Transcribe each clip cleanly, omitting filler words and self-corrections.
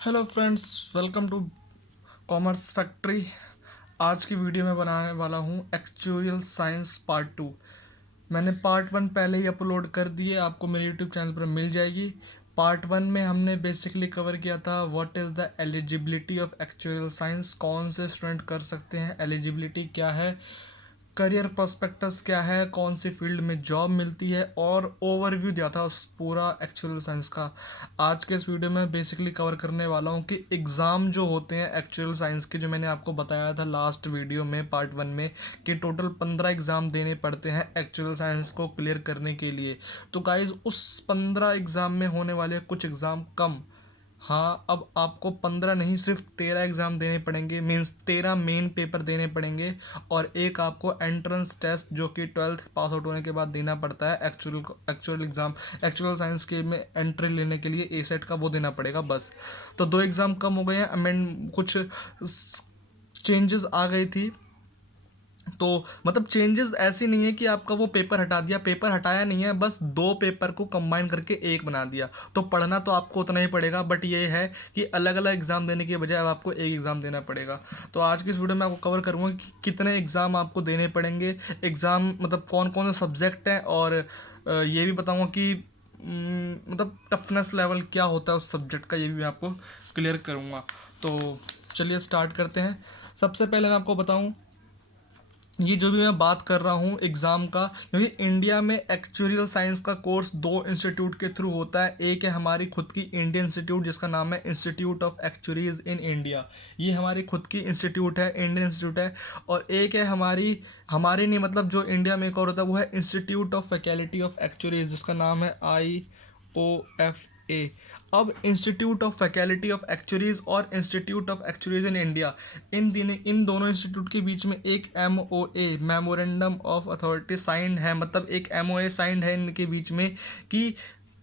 Hello friends, welcome to commerce factory. आज की video में बनाने वाला हूँ एक्चुरियल साइंस पार्ट 2। मैंने पार्ट 1 पहले ही अपलोड कर दिए, आपको मेरे यूट्यूब चैनल पर मिल जाएगी। पार्ट 1 में हमने बेसिकली कवर किया था what is the eligibility of actuarial science, कौन से स्टूडेंट कर सकते हैं, एलिजिबिलिटी क्या है, करियर प्रोस्पेक्टस क्या है, कौन सी फील्ड में जॉब मिलती है, और ओवरव्यू दिया था उस पूरा एक्चुअल साइंस का। आज के इस वीडियो में बेसिकली कवर करने वाला हूँ कि एग्ज़ाम जो होते हैं एक्चुअल साइंस के, जो मैंने आपको बताया था लास्ट वीडियो में पार्ट 1 में, कि टोटल 15 एग्ज़ाम देने पड़ते हैं एक्चुअल साइंस को क्लियर करने के लिए। तो गाइज उस 15 एग्ज़ाम में होने वाले कुछ एग्ज़ाम कम, हाँ, अब आपको 15 नहीं सिर्फ 13 एग्ज़ाम देने पड़ेंगे, मीन्स 13 मेन पेपर देने पड़ेंगे, और एक आपको एंट्रेंस टेस्ट जो कि 12th पास आउट होने के बाद देना पड़ता है एक्चुअल एग्ज़ाम, एक्चुअल साइंस के में एंट्री लेने के लिए ए सेट का, वो देना पड़ेगा बस। तो 2 एग्ज़ाम कम हो गए हैं, अमेंड कुछ चेंजेस आ गई थी। तो मतलब चेंजेस ऐसी नहीं है कि आपका वो पेपर हटा दिया, पेपर हटाया नहीं है, बस 2 पेपर को कंबाइन करके एक बना दिया। तो पढ़ना तो आपको उतना ही पड़ेगा, बट ये है कि अलग अलग एग्ज़ाम देने के बजाय अब आपको एक एग्ज़ाम देना पड़ेगा। तो आज की इस वीडियो में आपको कवर करूँगा कि कितने एग्ज़ाम आपको देने पड़ेंगे, एग्ज़ाम मतलब कौन कौन से सब्जेक्ट हैं, और ये भी बताऊँगा कि मतलब टफनेस लेवल क्या होता है उस सब्जेक्ट का, ये भी मैं आपको क्लियर करूँगा। तो चलिए स्टार्ट करते हैं। सबसे पहले मैं आपको बताऊँ, ये जो भी मैं बात कर रहा हूँ एग्ज़ाम का, क्योंकि इंडिया में एक्चुरियल साइंस का कोर्स 2 इंस्टीट्यूट के थ्रू होता है। एक है हमारी खुद की इंडियन इंस्टीट्यूट जिसका नाम है institute of actuaries in India, ये हमारी खुद की इंस्टीट्यूट है, इंडियन इंस्टीट्यूट है। और एक है हमारी नहीं, मतलब जो इंडिया में एक और होता है वो है institute of faculty of actuaries जिसका नाम है IOFA। अब institute of faculty of actuaries और institute of actuaries in India, इन दोनों इंस्टीट्यूट के बीच में एक MOA, memorandum of authority signed है, मतलब एक MOA साइंड है इनके बीच में कि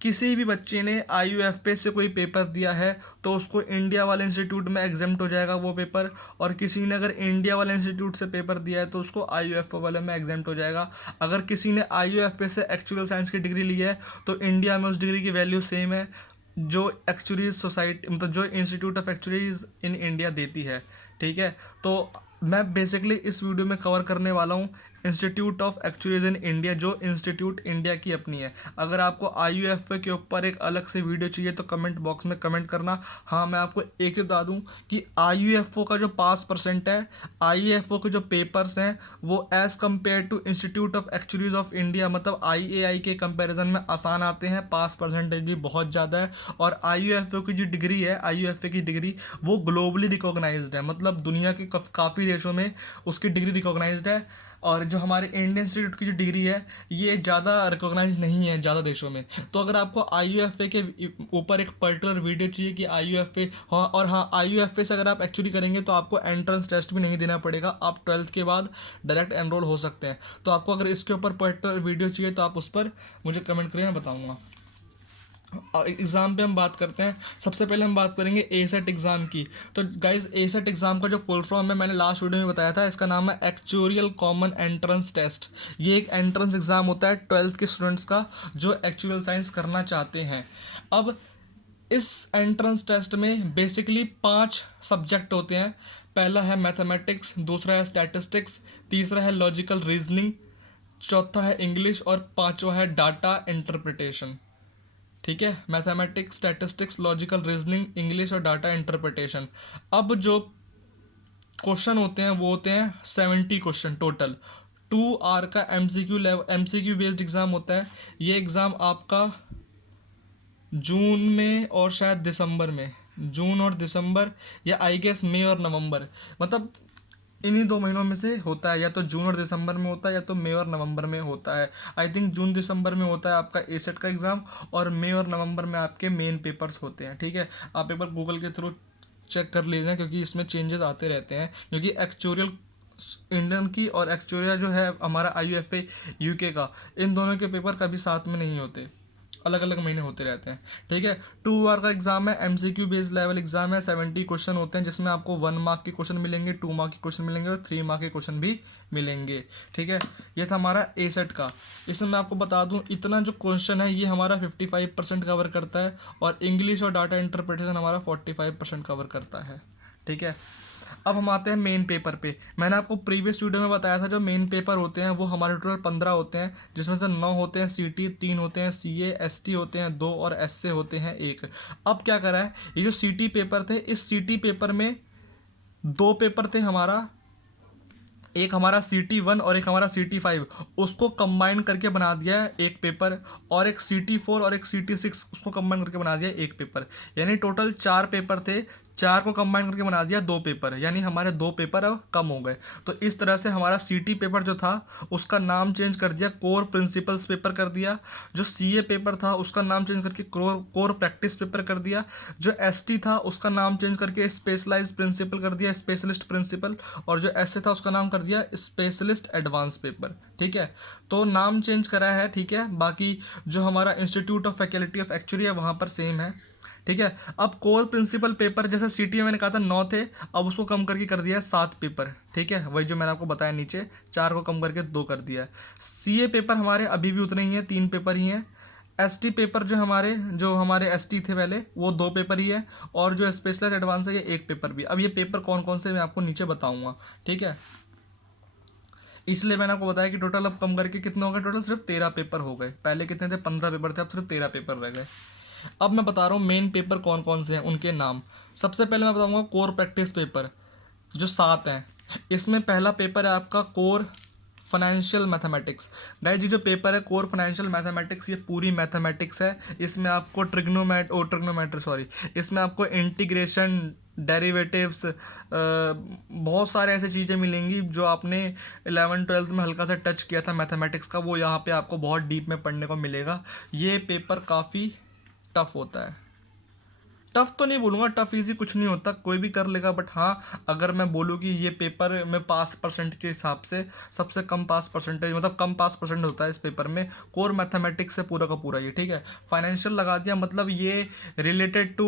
किसी भी बच्चे ने IUFA से कोई पेपर दिया है तो उसको इंडिया वाले इंस्टीट्यूट में एग्जाम्प्ट हो जाएगा वो पेपर, और किसी ने अगर इंडिया वाले इंस्टीट्यूट से पेपर दिया है तो उसको IUFA वाले में एग्जाम्प्ट हो जाएगा। अगर किसी ने IUFA से एक्चुअल साइंस की डिग्री ली है तो इंडिया में उस डिग्री की वैल्यू सेम है जो एक्चुरीज सोसाइटी, मतलब जो institute of actuaries in India देती है। ठीक है, तो मैं बेसिकली इस वीडियो में कवर करने वाला हूँ institute of actuaries in India, जो इंस्टीट्यूट इंडिया की अपनी है। अगर आपको IUFA के ऊपर एक अलग से वीडियो चाहिए तो कमेंट बॉक्स में कमेंट करना। हाँ, मैं आपको एक चीज़ बता दूँ कि IUFO का जो पास परसेंट है, IUFO के जो पेपर्स हैं वो as compare to institute of actuaries of India, मतलब IAI के कंपैरिजन में आसान आते हैं, पास परसेंटेज भी बहुत ज़्यादा है। और IUFO की जो डिग्री है, IUFA की डिग्री वो ग्लोबली रिकॉग्नाइज्ड है, मतलब दुनिया के काफ़ी देशों में उसकी डिग्री रिकॉग्नाइज्ड है। और जो हमारे इंडियन इंस्टीट्यूट की जो डिग्री है ये ज़्यादा रिकॉग्नाइज नहीं है ज़्यादा देशों में। तो अगर आपको IUFA के ऊपर एक पर्टिकुलर वीडियो चाहिए कि IUFA, हाँ, और हाँ, IUFA से अगर आप एक्चुअली करेंगे तो आपको एंट्रेंस टेस्ट भी नहीं देना पड़ेगा, आप 12th के बाद डायरेक्ट एनरोल हो सकते हैं। तो आपको अगर इसके ऊपर पर्टिकुलर वीडियो चाहिए तो आप उस पर मुझे कमेंट करिए, मैं बताऊँगा। एग्ज़ाम पे हम बात करते हैं। सबसे पहले हम बात करेंगे ASET एग्ज़ाम की। तो गाइज ASET एग्ज़ाम का जो फुल फॉर्म है मैंने लास्ट वीडियो में बताया था, इसका नाम है एक्चुरियल कॉमन एंट्रेंस टेस्ट। ये एक एंट्रेंस एग्ज़ाम होता है 12th के स्टूडेंट्स का जो एक्चुअल साइंस करना चाहते हैं। अब इस एंट्रेंस टेस्ट में बेसिकली 5 सब्जेक्ट होते हैं। पहला है मैथमेटिक्स, दूसरा है स्टैटिस्टिक्स, तीसरा है लॉजिकल रीजनिंग, चौथा है इंग्लिश, और पांचवा है डाटा इंटरप्रिटेशन। ठीक है, mathematics, statistics, logical reasoning, English और डाटा इंटरप्रिटेशन। अब जो क्वेश्चन होते हैं वो होते हैं 70 क्वेश्चन टोटल। 2 आवर का MCQ level, MCQ based exam होता है। ये एग्ज़ाम आपका जून में और शायद दिसंबर में, जून और दिसंबर, या आई गेस मई और नवंबर, मतलब इन्हीं 2 महीनों में से होता है। या तो जून और दिसंबर में होता है या तो मई और नवंबर में होता है। आई थिंक जून दिसंबर में होता है आपका ASET का एग्ज़ाम, और मई और नवंबर में आपके मेन पेपर्स होते हैं। ठीक है, आप एक बार गूगल के थ्रू चेक कर लेना क्योंकि इसमें चेंजेस आते रहते हैं, क्योंकि एक्चुरियल इंडियन की और एक्चुरिया जो है हमारा IUFA UK का, इन दोनों के पेपर कभी साथ में नहीं होते। अलग अलग महीने होते रहते हैं। ठीक है, 2 बार का एग्जाम है, एमसीक्यू बेस्ड लेवल एग्जाम है, 70 क्वेश्चन होते हैं जिसमें आपको 1 मार्क के क्वेश्चन मिलेंगे, 2 मार्क के क्वेश्चन मिलेंगे और 3 मार्क के क्वेश्चन भी मिलेंगे। ठीक है, ये था हमारा ए सेट का। इसमें मैं आपको बता दूं, इतना जो क्वेश्चन है ये हमारा 55% कवर करता है और इंग्लिश और डाटा इंटरप्रिटेशन हमारा 45% कवर करता है। ठीक है, अब हम आते हैं मेन पेपर पे। मैंने आपको प्रीवियस वीडियो में बताया था जो मेन पेपर होते हैं वो हमारे टोटल 15 होते हैं, जिसमें से 9 होते हैं सीटी, 3 होते हैं सीए, एसटी होते हैं 2 और एसए होते हैं 1। अब क्या करा है, ये जो सीटी पेपर थे, इस सीटी पेपर में 2 पेपर थे हमारा, एक हमारा CT1 और एक हमारा CT5, उसको कंबाइन करके बना दिया है एक पेपर, और एक CT4 और एक CT6 उसको कंबाइन करके बना दिया एक पेपर। यानी टोटल 4 पेपर थे, 4 को कंबाइन करके बना दिया 2 पेपर, यानी हमारे 2 पेपर अब कम हो गए। तो इस तरह से हमारा CT पेपर जो था उसका नाम चेंज कर दिया, कोर प्रिंसिपल्स पेपर कर दिया। जो CA पेपर था उसका नाम चेंज करके कोर प्रैक्टिस पेपर कर दिया। जो ST था उसका नाम चेंज करके स्पेशलाइज प्रिंसिपल कर दिया, स्पेशलिस्ट प्रिंसिपल। और जो SA था उसका नाम कर दिया स्पेशलिस्ट एडवांस पेपर। ठीक है, तो नाम चेंज करा है। ठीक है, बाकी जो हमारा institute of faculty of actually है वहाँ पर सेम है। ठीक है, अब कोर प्रिंसिपल पेपर जैसे सिटी में मैंने कहा था 9 थे, अब उसको कम करके कर दिया है 7 पेपर। ठीक है, वही जो मैंने आपको बताया नीचे, 4 को कम करके 2 कर दिया है। CA पेपर हमारे अभी भी उतने ही हैं, 3 पेपर ही हैं। ST पेपर जो हमारे ST थे पहले वो 2 पेपर ही है, और जो स्पेशलाइज एडवांस है ये 1 पेपर भी। अब ये पेपर कौन कौन से मैं आपको नीचे बताऊंगा। ठीक है, इसलिए मैंने आपको बताया कि टोटल अब कम करके कितने हो गए, टोटल सिर्फ 13 पेपर हो गए। पहले कितने थे, 15 पेपर थे, अब सिर्फ 13 पेपर रह गए। अब मैं बता रहा हूँ मेन पेपर कौन कौन से हैं, उनके नाम। सबसे पहले मैं बताऊंगा कोर प्रैक्टिस पेपर, जो 7 हैं। इसमें पहला पेपर है आपका कोर फाइनेंशियल मैथमेटिक्स। गाइस ये जो पेपर है कोर फाइनेंशियल मैथमेटिक्स, ये पूरी मैथमेटिक्स है। इसमें आपको ट्रिग्नोमेट्री सॉरी, इसमें आपको इंटीग्रेशन, डेरिवेटिव्स, बहुत सारे ऐसे चीज़ें मिलेंगी जो आपने 11th-12th में हल्का सा टच किया था मैथमेटिक्स का, वो यहाँ पे आपको बहुत डीप में पढ़ने को मिलेगा। ये पेपर काफ़ी टफ होता है। टफ तो नहीं बोलूँगा, टफ इजी कुछ नहीं होता, कोई भी कर लेगा। बट हाँ, अगर मैं बोलूँ कि ये पेपर में पास परसेंट के हिसाब से सबसे कम पास परसेंटेज, मतलब कम पास परसेंट होता है इस पेपर में, कोर मैथमेटिक्स से पूरा का पूरा ये। ठीक है, फाइनेंशियल लगा दिया, मतलब ये रिलेटेड टू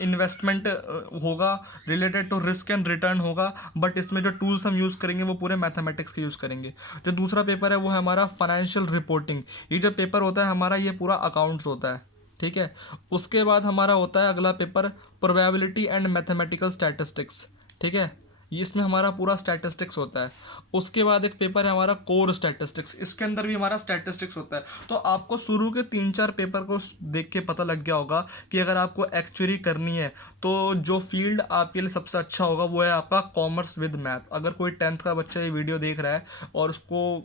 इन्वेस्टमेंट होगा, related to risk and return होगा, बट इसमें जो टूल्स हम यूज़ करेंगे वो पूरे मैथमेटिक्स के यूज़ करेंगे। जो दूसरा पेपर है वो है हमारा फाइनेंशियल रिपोर्टिंग। ये जो पेपर होता है हमारा, ये पूरा अकाउंट्स होता है। ठीक है, उसके बाद हमारा होता है अगला paper probability and mathematical statistics. ठीक है, ये इसमें हमारा पूरा स्टैटिस्टिक्स होता है। उसके बाद एक पेपर है हमारा कोर स्टैटिस्टिक्स, इसके अंदर भी हमारा स्टैटिस्टिक्स होता है। तो आपको शुरू के 3-4 पेपर को देख के पता लग गया होगा कि अगर आपको एक्चुअली करनी है तो जो फील्ड आपके लिए सबसे अच्छा होगा वो है आपका कॉमर्स विद मैथ। अगर कोई 10th का बच्चा ये वीडियो देख रहा है और उसको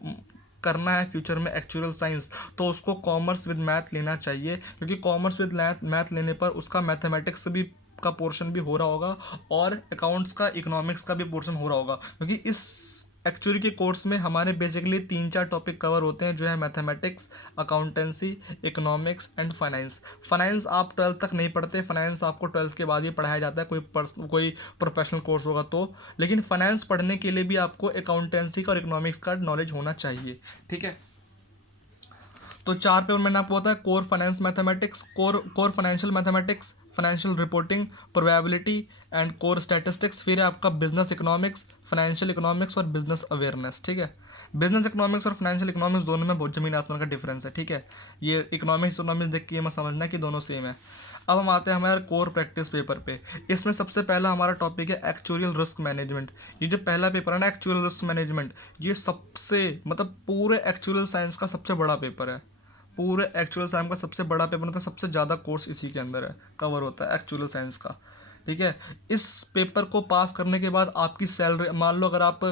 करना है फ्यूचर में एक्चुअल साइंस, तो उसको कॉमर्स विद मैथ लेना चाहिए, क्योंकि कॉमर्स विद मैथ लेने पर उसका मैथमेटिक्स भी का पोर्शन भी हो रहा होगा और अकाउंट्स का, इकोनॉमिक्स का भी पोर्शन हो रहा होगा। क्योंकि इस एक्चुअली के कोर्स में हमारे बेसिकली 3-4 टॉपिक कवर होते हैं, जो है mathematics, accountancy, economics and finance. Finance आप 12th तक नहीं पढ़ते, फाइनेंस आपको 12th के बाद ही पढ़ाया जाता है, कोई प्रोफेशनल कोर्स होगा तो। लेकिन फाइनेंस पढ़ने के लिए भी आपको अकाउंटेंसी का और इकोनॉमिक्स का नॉलेज होना चाहिए। ठीक है, तो 4 पेपर मैंने आपको बताया, core finance mathematics, core financial mathematics, financial reporting, probability and core statistics. फिर है आपका बिजनेस इकोनॉमिक्स, फाइनेंशियल इकोनॉमिक्स और बिजनेस अवेयरनेस। ठीक है, बिजनेस इकोनॉमिक्स और फाइनेंशियल इकोनॉमिक्स दोनों में बहुत जमीन आसमान का डिफरेंस है। ठीक है, ये इकोनॉमिक्स देख के ये मत समझना कि दोनों सेम है। अब हम आते हैं हमारे कोर प्रैक्टिस पेपर पे। इसमें सबसे पहला हमारा टॉपिक है एक्चुअल रिस्क मैनेजमेंट। ये जो पहला पेपर है ना, एक्चुअल रिस्क मैनेजमेंट, ये सबसे, मतलब पूरे एक्चुअल साइंस का सबसे बड़ा पेपर है। पूरे एक्चुअल साइंस का सबसे बड़ा पेपर होता है, सबसे ज़्यादा कोर्स इसी के अंदर है, कवर होता है एक्चुअल साइंस का। ठीक है, इस पेपर को पास करने के बाद आपकी सैलरी, मान लो अगर आप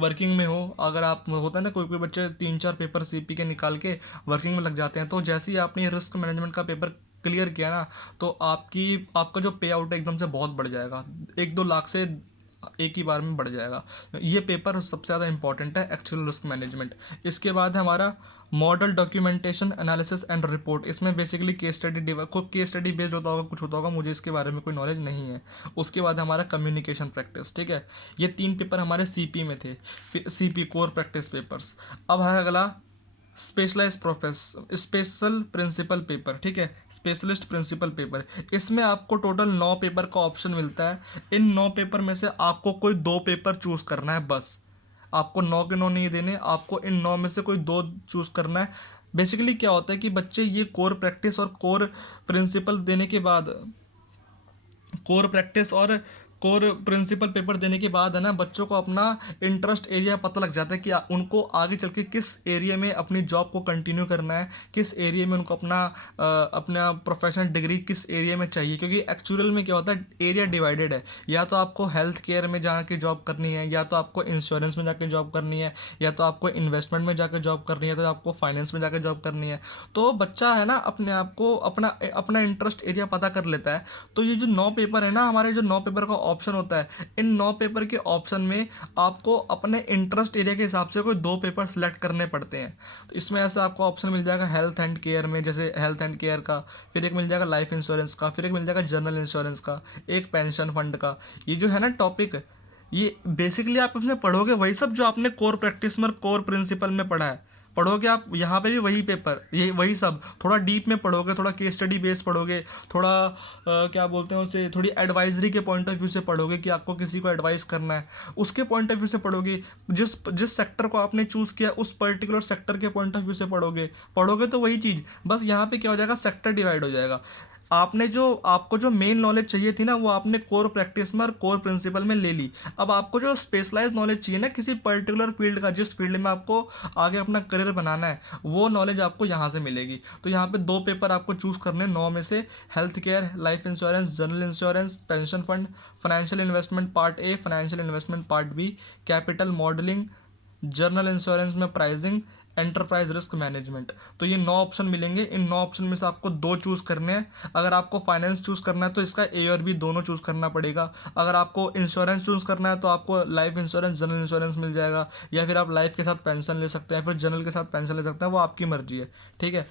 वर्किंग में हो, अगर आप, होता है ना कोई कोई बच्चे 3-4 पेपर CP के निकाल के वर्किंग में लग जाते हैं, तो जैसे ही आपने रिस्क मैनेजमेंट का पेपर क्लियर किया ना, तो आपका जो पे आउट है एकदम से बहुत बढ़ जाएगा, 1-2 लाख से एक ही बार में बढ़ जाएगा। ये पेपर सबसे ज़्यादा इंपॉर्टेंट है, एक्चुअल रिस्क मैनेजमेंट। इसके बाद है हमारा model documentation analysis and report. इसमें बेसिकली केस स्टडी बेस्ड होता होगा, कुछ होता होगा, मुझे इसके बारे में कोई नॉलेज नहीं है। उसके बाद हमारा कम्युनिकेशन प्रैक्टिस। ठीक है, ये 3 पेपर हमारे CP में थे, फिर CP कोर प्रैक्टिस पेपर्स। अब है अगला स्पेशलाइज स्पेशल प्रिंसिपल पेपर, ठीक है, स्पेशलिस्ट प्रिंसिपल पेपर। इसमें आपको टोटल 9 पेपर का ऑप्शन मिलता है। इन 9 पेपर में से आपको कोई 2 पेपर चूज़ करना है बस। आपको 9 के 9 नहीं देने, आपको इन 9 में से कोई 2 चूज़ करना है। बेसिकली क्या होता है कि बच्चे ये कोर प्रैक्टिस और कोर प्रिंसिपल देने के बाद, कोर प्रैक्टिस और कोर प्रिंसिपल पेपर देने के बाद है ना, बच्चों को अपना इंटरेस्ट एरिया पता लग जाता है कि उनको आगे चल के किस एरिया में अपनी जॉब को कंटिन्यू करना है, किस एरिया में उनको अपना प्रोफेशनल डिग्री किस एरिया में चाहिए। क्योंकि एक्चुअल में क्या होता है, एरिया डिवाइडेड है। या तो आपको हेल्थ केयर में जाके जॉब करनी है, या तो आपको इंश्योरेंस में जाके जॉब करनी है, या तो आपको इन्वेस्टमेंट में जाकर जॉब करनी है, तो आपको फाइनेंस में जाकर जॉब करनी है। तो बच्चा है ना अपने आप को अपना अपना इंटरेस्ट एरिया पता कर लेता है। तो ये जो 9 पेपर है ना, हमारे जो 9 पेपर का ऑप्शन होता है, इन 9 पेपर के ऑप्शन में आपको अपने इंटरेस्ट एरिया के हिसाब से कोई 2 पेपर सेलेक्ट करने पड़ते हैं। तो इसमें ऐसा आपको ऑप्शन मिल जाएगा हेल्थ एंड केयर में, जैसे हेल्थ एंड केयर का, फिर एक मिल जाएगा लाइफ इंश्योरेंस का, फिर एक मिल जाएगा जनरल इंश्योरेंस का, एक पेंशन फंड का। ये जो है ना टॉपिक, ये बेसिकली आप इसमें पढ़ोगे वही सब जो आपने कोर प्रैक्टिस में कोर प्रिंसिपल में पढ़ा है, पढ़ोगे आप यहाँ पे भी वही पेपर, ये वही सब थोड़ा डीप में पढ़ोगे, थोड़ा केस स्टडी बेस पढ़ोगे, थोड़ा क्या बोलते हैं उसे, थोड़ी एडवाइजरी के पॉइंट ऑफ व्यू से पढ़ोगे कि आपको किसी को एडवाइस करना है, उसके पॉइंट ऑफ व्यू से पढ़ोगे। जिस जिस सेक्टर को आपने चूज़ किया उस पर्टिकुलर सेक्टर के पॉइंट ऑफ व्यू से पढ़ोगे तो वही चीज़, बस यहाँ पे क्या हो जाएगा, सेक्टर डिवाइड हो जाएगा। आपको जो मेन नॉलेज चाहिए थी ना, वो आपने कोर प्रैक्टिस में और कोर प्रिंसिपल में ले ली। अब आपको जो स्पेशलाइज नॉलेज चाहिए ना किसी पर्टिकुलर फील्ड का, जिस फील्ड में आपको आगे अपना करियर बनाना है, वो नॉलेज आपको यहाँ से मिलेगी। तो यहाँ पे 2 पेपर आपको चूज़ करने 9 में से, health care, life insurance, general insurance, pension fund, financial investment part a, financial investment part b, capital modelling, general insurance में प्राइसिंग, एंटरप्राइज रिस्क मैनेजमेंट। तो ये 9 ऑप्शन मिलेंगे। इन 9 ऑप्शन में से आपको 2 चूज़ करने हैं। अगर आपको फाइनेंस चूज़ करना है तो इसका ए और बी दोनों चूज़ करना पड़ेगा। अगर आपको इंश्योरेंस चूज़ करना है तो आपको लाइफ इंश्योरेंस, जनरल इंश्योरेंस मिल जाएगा, या फिर आप लाइफ के साथ पेंशन ले सकते हैं, फिर जनरल के साथ पेंशन ले सकते हैं, वो आपकी मर्जी है, ठीक है।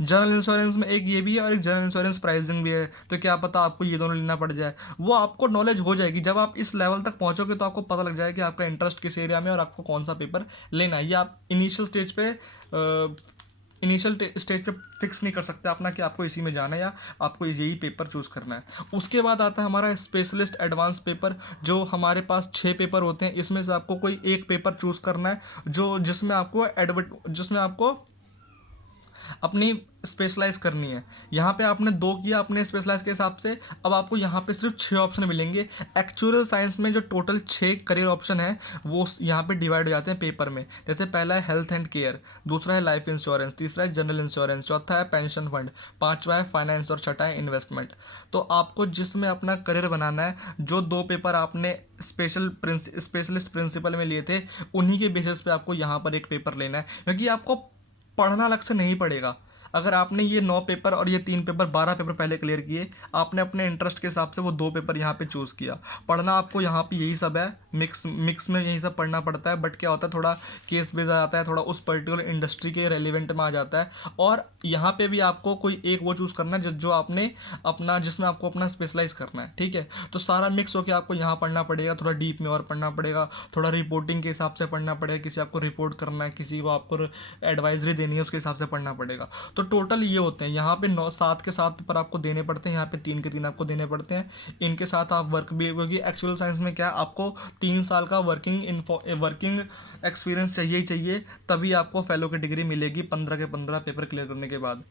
जनरल इंश्योरेंस में एक ये भी है और एक जनरल इंश्योरेंस प्राइसिंग भी है, तो क्या पता आपको ये दोनों लेना पड़ जाए। वो आपको नॉलेज हो जाएगी जब आप इस लेवल तक पहुंचोगे, तो आपको पता लग जाएगा कि आपका इंटरेस्ट किस एरिया में और आपको कौन सा पेपर लेना है। ये आप इनिशियल स्टेज पे फिक्स नहीं कर सकते अपना कि आपको इसी में जाना है या आपको यही पेपर चूज़ करना है। उसके बाद आता है हमारा स्पेशलिस्ट एडवांस पेपर, जो हमारे पास 6 पेपर होते हैं। इसमें से आपको कोई एक पेपर चूज़ करना है जो जिसमें आपको अपनी स्पेशलाइज करनी है। यहाँ पे आपने 2 किया अपने स्पेशलाइज के हिसाब से, अब आपको यहाँ पे सिर्फ 6 ऑप्शन मिलेंगे। एक्चुअल साइंस में जो टोटल 6 करियर ऑप्शन है वो यहाँ पे डिवाइड हो जाते हैं पेपर में। जैसे पहला है हेल्थ एंड केयर, दूसरा है लाइफ इंश्योरेंस, तीसरा है जनरल इंश्योरेंस, चौथा है पेंशन फंड, पांचवा है फाइनेंस और छठा है इन्वेस्टमेंट। तो आपको जिसमें अपना करियर बनाना है, जो 2 पेपर आपने स्पेशलिस्ट प्रिंसिपल में लिए थे, उन्हीं के बेसिस पे आपको यहाँ पर एक पेपर लेना है, क्योंकि आपको पढ़ना अलग से नहीं पड़ेगा। अगर आपने ये 9 पेपर और ये 3 पेपर 12 पेपर पहले क्लियर किए, आपने अपने इंटरेस्ट के हिसाब से वो 2 पेपर यहाँ पे चूज़ किया, पढ़ना आपको यहाँ पे यही सब है, मिक्स में यही सब पढ़ना पड़ता है। बट क्या होता है, थोड़ा केस बेस आ जाता है, थोड़ा उस पर्टिकुलर इंडस्ट्री के रेलिवेंट में आ जाता है। और यहाँ पे भी आपको कोई एक वो चूज़ करना है जो आपने अपना, जिसमें आपको अपना स्पेशलाइज करना है, ठीक है। तो सारा मिक्स होकर आपको यहाँ पढ़ना पड़ेगा, थोड़ा डीप में और पढ़ना पड़ेगा, थोड़ा रिपोर्टिंग के हिसाब से पढ़ना पड़ेगा, किसी आपको रिपोर्ट करना है, किसी को आपको एडवाइजरी देनी है, उसके हिसाब से पढ़ना पड़ेगा। तो टोटल ये होते हैं यहाँ पे 7 के 7 पेपर आपको देने पड़ते हैं, यहाँ पे 3 के 3 आपको देने पड़ते हैं। इनके साथ आप वर्क भी, क्योंकि एक्चुअल साइंस में क्या है, आपको 3 साल का वर्किंग एक्सपीरियंस चाहिए ही चाहिए, तभी आपको फेलो की डिग्री मिलेगी 15 के 15 पेपर क्लियर करने के बाद।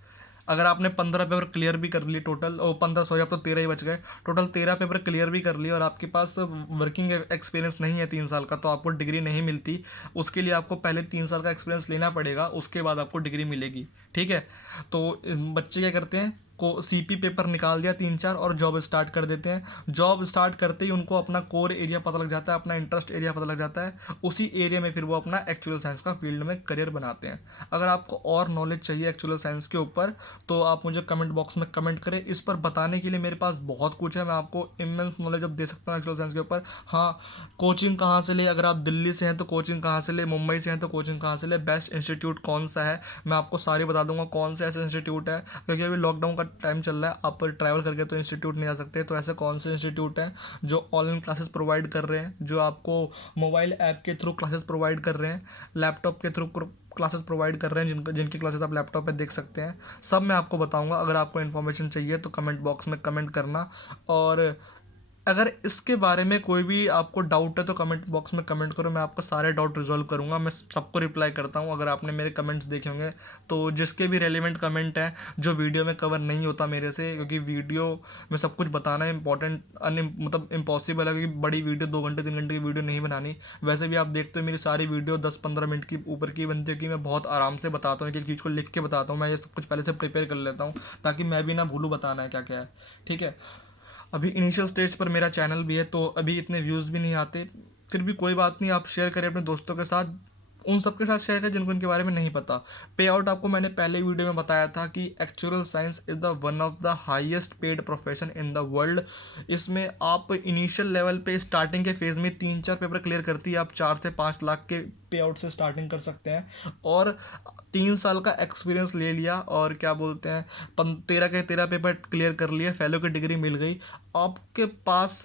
अगर आपने 15 पेपर क्लियर भी कर लिए टोटल, ओ 15 सॉरी, अब तो 13 ही बच गए, टोटल 13 पेपर क्लियर भी कर लिए और आपके पास वर्किंग एक्सपीरियंस नहीं है 3 साल का, तो आपको डिग्री नहीं मिलती। उसके लिए आपको पहले 3 साल का एक्सपीरियंस लेना पड़ेगा, उसके बाद आपको डिग्री मिलेगी, ठीक है। तो बच्चे क्या करते हैं, को सीपी पेपर निकाल दिया 3-4 और जॉब स्टार्ट कर देते हैं। जॉब स्टार्ट करते ही उनको अपना कोर एरिया पता लग जाता है, अपना इंटरेस्ट एरिया पता लग जाता है, उसी एरिया में फिर वो अपना एक्चुअल साइंस का फील्ड में करियर बनाते हैं। अगर आपको और नॉलेज चाहिए एक्चुअल साइंस के ऊपर, तो आप मुझे कमेंट बॉक्स में कमेंट करें। इस पर बताने के लिए मेरे पास बहुत कुछ है, मैं आपको इमेंस नॉलेज अब दे सकता हूँ एक्चुअल साइंस के ऊपर। हाँ, कोचिंग कहाँ से ले, अगर आप दिल्ली से हैं तो कोचिंग कहाँ से ले, मुंबई से हैं तो कोचिंग कहाँ से ले, बेस्ट इंस्टीट्यूट कौन सा है, मैं आपको सारी बता दूंगा कौन से ऐसे इंस्टीट्यूट है। क्योंकि अभी लॉकडाउन का टाइम चल रहा है, आप ट्रैवल करके तो इंस्टीट्यूट नहीं जा सकते, तो ऐसे कौन से इंस्टीट्यूट हैं जो ऑनलाइन क्लासेस प्रोवाइड कर रहे हैं, जो आपको मोबाइल ऐप के थ्रू क्लासेस प्रोवाइड कर रहे हैं, लैपटॉप के थ्रू क्लासेस प्रोवाइड कर रहे हैं, जिनकी क्लासेस आप लैपटॉप पे देख सकते हैं, सब मैं आपको बताऊंगा। अगर आपको इन्फॉर्मेशन चाहिए तो कमेंट बॉक्स में कमेंट करना, और अगर इसके बारे में कोई भी आपको डाउट है तो कमेंट बॉक्स में कमेंट करो, मैं आपको सारे डाउट रिजॉल्व करूंगा। मैं सबको रिप्लाई करता हूं। अगर आपने मेरे कमेंट्स देखे होंगे तो जिसके भी रेलिवेंट कमेंट हैं जो वीडियो में कवर नहीं होता मेरे से, क्योंकि वीडियो में सब कुछ बताना इंपॉर्टेंट मतलब इम्पॉसिबल है, क्योंकि बड़ी वीडियो 2 घंटे 3 घंटे की वीडियो नहीं बनानी। वैसे भी आप देखते हो मेरी सारी वीडियो 10-15 मिनट की ऊपर की बनती है, कि मैं बहुत आराम से बताता हूँ, एक एक चीज़ को लिख के बताता हूँ। मैं ये सब कुछ पहले से प्रिपेयर कर लेता हूँ ताकि मैं भी ना भूलूँ बताना है क्या क्या है। ठीक है, अभी इनिशियल स्टेज पर मेरा चैनल भी है तो अभी इतने व्यूज़ भी नहीं आते, फिर भी कोई बात नहीं, आप शेयर करें अपने दोस्तों के साथ, उन सबके साथ शेयर करें जिनको इनके बारे में नहीं पता। पे आउट आपको मैंने पहले वीडियो में बताया था कि actual science is the one of the highest paid profession in the world. इसमें आप इनिशियल लेवल पे स्टार्टिंग के फेज़ में 3-4 पेपर क्लियर करती है, आप 4 से 5 लाख के पे आउट से स्टार्टिंग कर सकते हैं। और 3 साल का एक्सपीरियंस ले लिया और क्या बोलते हैं 13 के 13 पेपर क्लियर कर लिए, फेलो की डिग्री मिल गई, आपके पास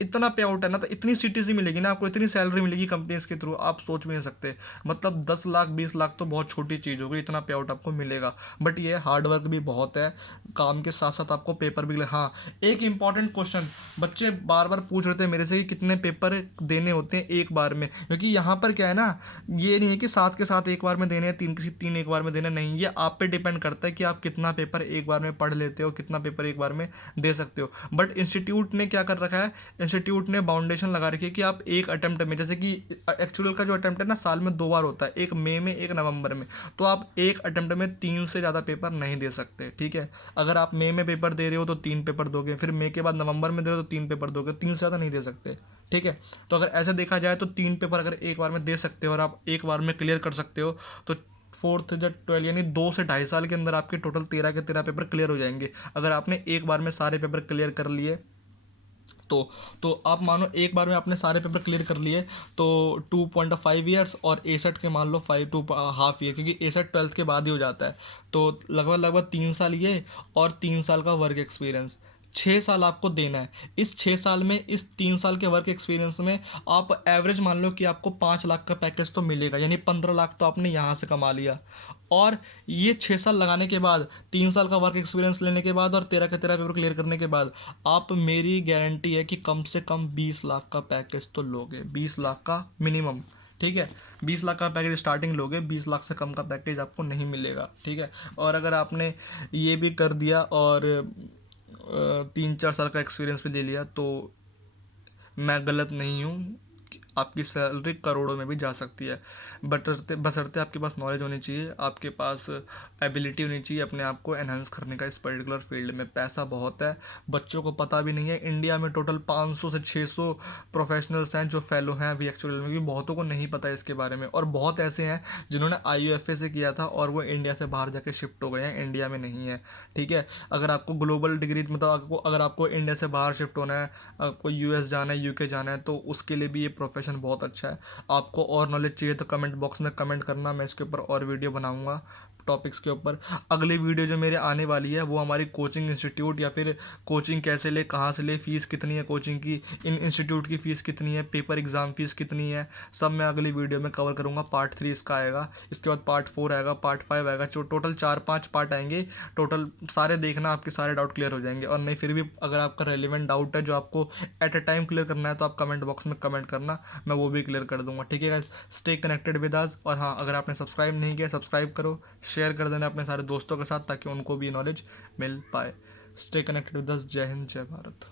इतना पे आउट है ना, तो इतनी सीटीसी मिलेगी ना आपको, इतनी सैलरी मिलेगी कंपनीज के थ्रू, आप सोच भी नहीं सकते। मतलब 10 लाख 20 लाख तो बहुत छोटी चीज़ होगी, इतना पे आउट आपको मिलेगा। बट ये हार्ड वर्क भी बहुत है, काम के साथ साथ आपको पेपर भी हाँ, एक इंपॉर्टेंट क्वेश्चन बच्चे बार बार पूछ रहे थे मेरे से कि कितने पेपर देने होते हैं एक बार में, क्योंकि यहाँ पर क्या है ना, ये नहीं है कि 7 के साथ एक बार में देने हैं, 3 एक बार में देने नहीं, ये आप पे डिपेंड करता है कि आप कितना पेपर एक बार में पढ़ लेते हो, कितना पेपर एक बार में दे सकते हो। बट इंस्टीट्यूट ने क्या कर रखा है, इंस्टीट्यूट ने बाउंडेशन लगा रखी है कि आप एक अटेम्प्ट में, जैसे कि एक्चुअल का जो अटेम्प्ट है ना साल में 2 बार होता है, एक मई में एक नवंबर में, तो आप एक अटेम्प्ट में 3 से ज़्यादा पेपर नहीं दे सकते। ठीक है, अगर आप मई में पेपर दे रहे हो तो 3 पेपर दोगे, फिर मई के बाद नवंबर में दे रहे हो तो 3 पेपर दोगे, 3 से ज़्यादा नहीं दे सकते। ठीक है, तो अगर ऐसे देखा जाए तो 3 पेपर अगर एक बार में दे सकते हो और आप एक बार में क्लियर कर सकते हो तो 4th या 12 यानी 2 से 2.5 साल के अंदर आपके टोटल 13 के 13 पेपर क्लियर हो जाएंगे, अगर आपने एक बार में सारे पेपर क्लियर कर लिए तो आप मानो एक बार में आपने सारे पेपर क्लियर कर लिए तो 2.5 ईयर्स, और एसेट के मान लो 5.5 ईयर, क्योंकि एसेट 12th के बाद ही हो जाता है, तो लगभग लगभग 3 साल ये, और 3 साल का वर्क एक्सपीरियंस, 6 साल आपको देना है। इस 6 साल में, इस 3 साल के वर्क एक्सपीरियंस में आप एवरेज मान लो कि आपको 5 लाख का पैकेज तो मिलेगा, यानी 15 लाख तो आपने यहाँ से कमा लिया। और ये 6 साल लगाने के बाद, 3 साल का वर्क एक्सपीरियंस लेने के बाद और 13 के 13 पेपर क्लियर करने के बाद, आप, मेरी गारंटी है कि कम से कम 20 लाख का पैकेज तो लोगे, 20 लाख का मिनिमम। ठीक है, 20 लाख का पैकेज स्टार्टिंग लोगे, 20 लाख से कम का पैकेज आपको नहीं मिलेगा। ठीक है, और अगर आपने ये भी कर दिया और 3-4 साल का एक्सपीरियंस भी ले लिया तो मैं गलत नहीं हूँ, आपकी सैलरी करोड़ों में भी जा सकती है, बशर्ते आपके पास नॉलेज होनी चाहिए, आपके पास एबिलिटी होनी चाहिए अपने आप को एनहांस करने का। इस पर्टिकुलर फील्ड में पैसा बहुत है, बच्चों को पता भी नहीं है। इंडिया में टोटल 500 से 600 प्रोफेशनल्स हैं जो फेलो हैं अभी एक्चुअली में, क्योंकि बहुतों को नहीं पता है इसके बारे में, और बहुत ऐसे हैं जिन्होंने IUFA से किया था और वो इंडिया से बाहर जाके शिफ्ट हो गए हैं, इंडिया में नहीं है। ठीक है, अगर आपको ग्लोबल डिग्री, मतलब अगर आपको इंडिया से बाहर शिफ्ट होना है, आपको US जाना है, UK जाना है, तो उसके लिए भी ये प्रोफेशन बहुत अच्छा है। आपको और नॉलेज चाहिए तो कमेंट बॉक्स में कमेंट करना, मैं इसके ऊपर और वीडियो बनाऊंगा टॉपिक्स के ऊपर। अगली वीडियो जो मेरे आने वाली है वो हमारी कोचिंग इंस्टीट्यूट, या फिर कोचिंग कैसे ले, कहाँ से ले, फीस कितनी है कोचिंग की, इन इंस्टीट्यूट की फ़ीस कितनी है, पेपर एग्ज़ाम फीस कितनी है, सब मैं अगली वीडियो में कवर करूँगा। पार्ट 3 इसका आएगा, इसके बाद पार्ट 4 आएगा, पार्ट 5 आएगा, जो टोटल 4-5 पार्ट आएंगे टोटल, सारे देखना, आपके सारे डाउट क्लियर हो जाएंगे। और नहीं, फिर भी अगर आपका रेलिवेंट डाउट है जो आपको एट अ टाइम क्लियर करना है तो आप कमेंट बॉक्स में कमेंट करना, मैं वो भी क्लियर कर दूंगा। ठीक है guys, stay connected with us. और हाँ, अगर आपने सब्सक्राइब नहीं किया, सब्सक्राइब करो, शेयर कर देना अपने सारे दोस्तों के साथ ताकि उनको भी नॉलेज मिल पाए। Stay connected with us. जय हिंद, जय भारत।